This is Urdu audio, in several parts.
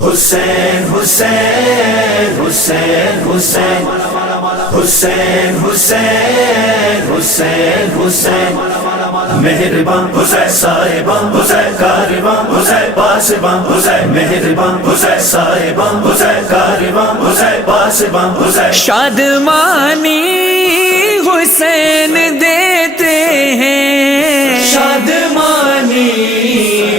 حسین حسین حسین حسین حسین حسین حسین حسین مہربان حسین صاحبان حسین کاروان حسین پاسبان حسین مہربان حسین صاحبان حسین کاروان حسین پاسبان حسین شادمانی حسین دیتے ہیں، شادمانی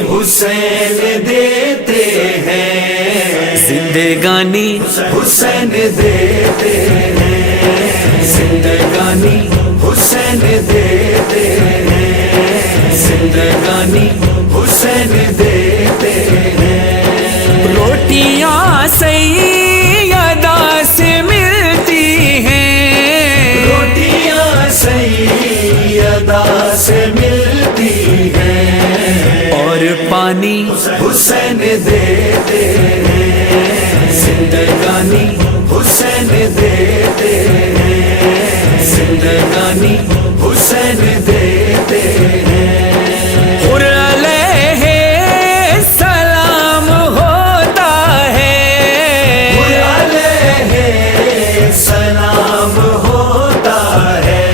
حسین دیتے ہیں، زندگانی حسین دیتے ہیں، زندگانی حسین دیتے ہیں، زندگانی حسین دیتے ہیں۔ روٹیاں سیدہ سے ملتی ہیں، روٹیاں سیدہ سے ملتی ہیں، اور پانی حسین دیتے ہیں، زندگانی حسین دیتے ہیں، زندگانی حسین دیتے ہیں۔ اور علیہ السلام ہوتا ہے، علیہ سلام ہوتا ہے،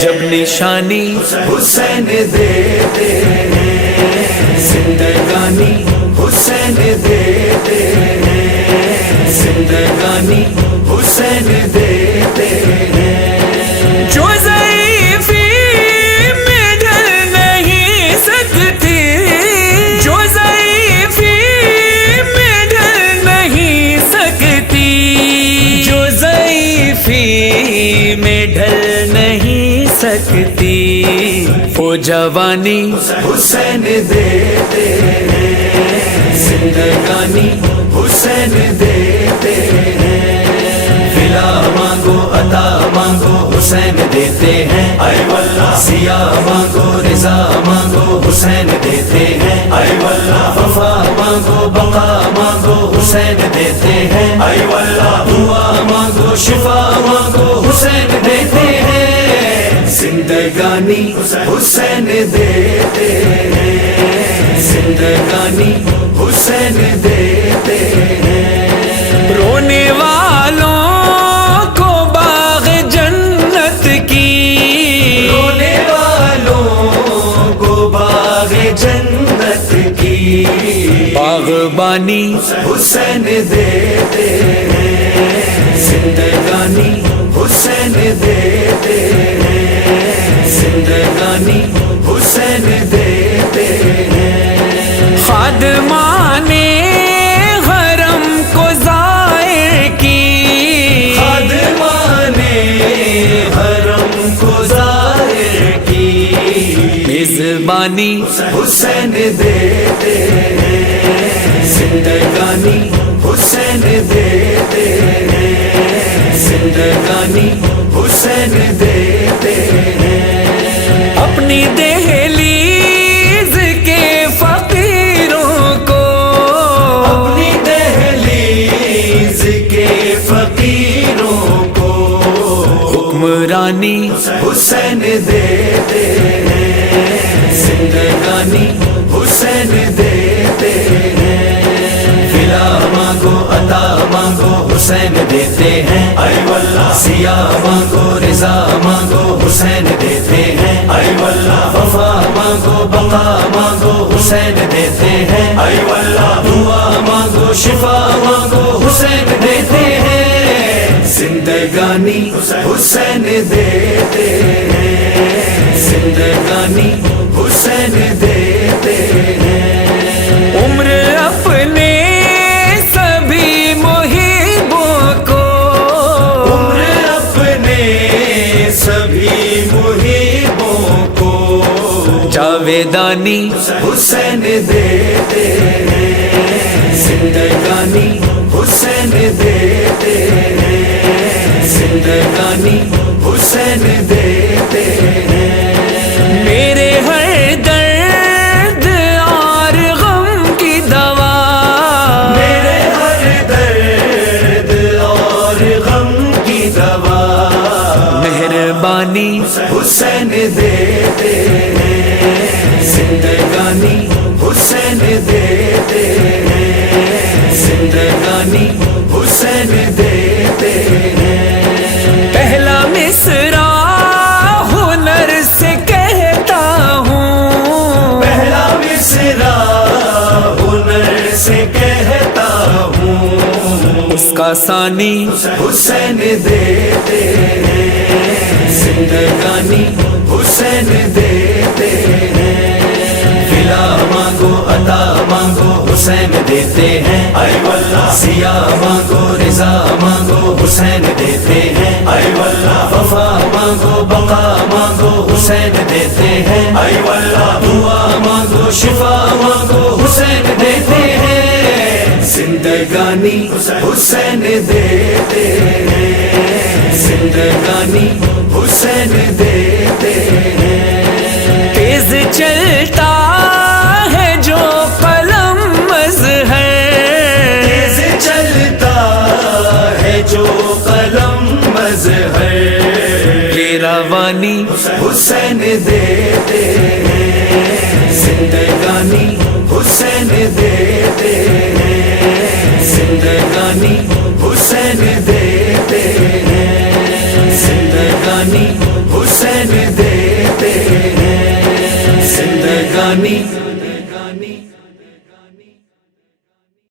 جب نشانی حسین دیتے ہیں، زندگانی حسین دیتے ہیں، زندگانی حسین دیتے ہیں۔ جو ضعیفی میں ڈل نہیں سکتی، جو ضعیفی میں ڈل نہیں سکتی، جو ضعیفی میں ڈھل نہیں سکتی، وہ جوانی حسین دیتے ہیں، زندگانی حسین دیتے ہیں۔ فلا مانگو عطا مانگو حسین دیتے ہیں، اے واللہ سیاہ مانگو رضا مانگو حسین دیتے ہیں، اے واللہ وفا مانگو بقا مانگو حسین دیتے ہیں، اے واللہ دعا مانگو شفا مانگو حسین دیتے ہیں، زندگانی حسین دیتے ہیں، زندگانی حسین دیتے ہیں۔ رونے والوں کو باغ جنت کی، رونے والوں کو باغ جنت کی باغبانی حسین دیتے ہیں، زندگانی حسین دیتے ہیں، زندگانی حسین دیتے ہیں۔ خادمان حرم کو زائر کی، خادمان حرم کو زائر کی میزبانی حسین دیتے ہیں، زندگانی حسین دیتے ہیں، زندگانی حسین دیتے ہیں۔ اپنی دہلیز کے فقیروں کو، اپنی دہلیز کے فقیروں کو حکمرانی حسین دیتے ہیں، زندگانی حسین دیتے ہیں۔ فلا مانگو عطا مانگو حسین دیتے ہیں، اے واللہ سیاہ مانگو رضا مانگو حسین دیتے ہیں، اے واللہ وفا مانگو بقا مانگو حسین دیتے ہیں، اے واللہ دعا مانگو شفا مانگو حسین دیتے ہیں، زندگانی حسین دیتے ہیں، زندگانی حسین دیتے ہیں۔ عمر اپنے سبھی محبوں کو، عمر اپنے سبھی محبوں کو جاویدانی حسین دیتے ہیں، زندگانی حسین دیتے ہیں، زندگانی حسین دیتے ہیں۔ میرے ہر درد اور غم کی دوا، میرے ہر درد اور غم کی دوا مہربانی حسین دیتے ہیں، زندگانی حسین دیتے ہیں، زندگانی حسین دیتے ہیں پہلا مصرع ہنر سے کہتا ہوں، پہلا مصرع ہنر سے کہتا ہوں، اس کا ثانی حسین دیتے ہیں زندگانی حسین دیتے ہیں فلا مانگو عطا مانگو حسین دیتے ہیں اے واللہ سیاہ مانگو رضا مانگو حسین دیتے ہیں اے واللہ وفا مانگو بقا مانگو حسین دیتے ہیں اے واللہ دعا مانگو شفا مانگو حسین دیتے ہیں زندگانی حسین دیتے ہیں زندگانی حسین دیتے ہیں تیز چلتا ہے جو قلم مظہر، تیز چلتا ہے جو قلم مظہر یہ روانی حسین دیتے ہیں زندگانی حسین دیتے ہیں زندگانی حسین دیتے ہیں زندگانی حسین دیتے ہیں زندگانی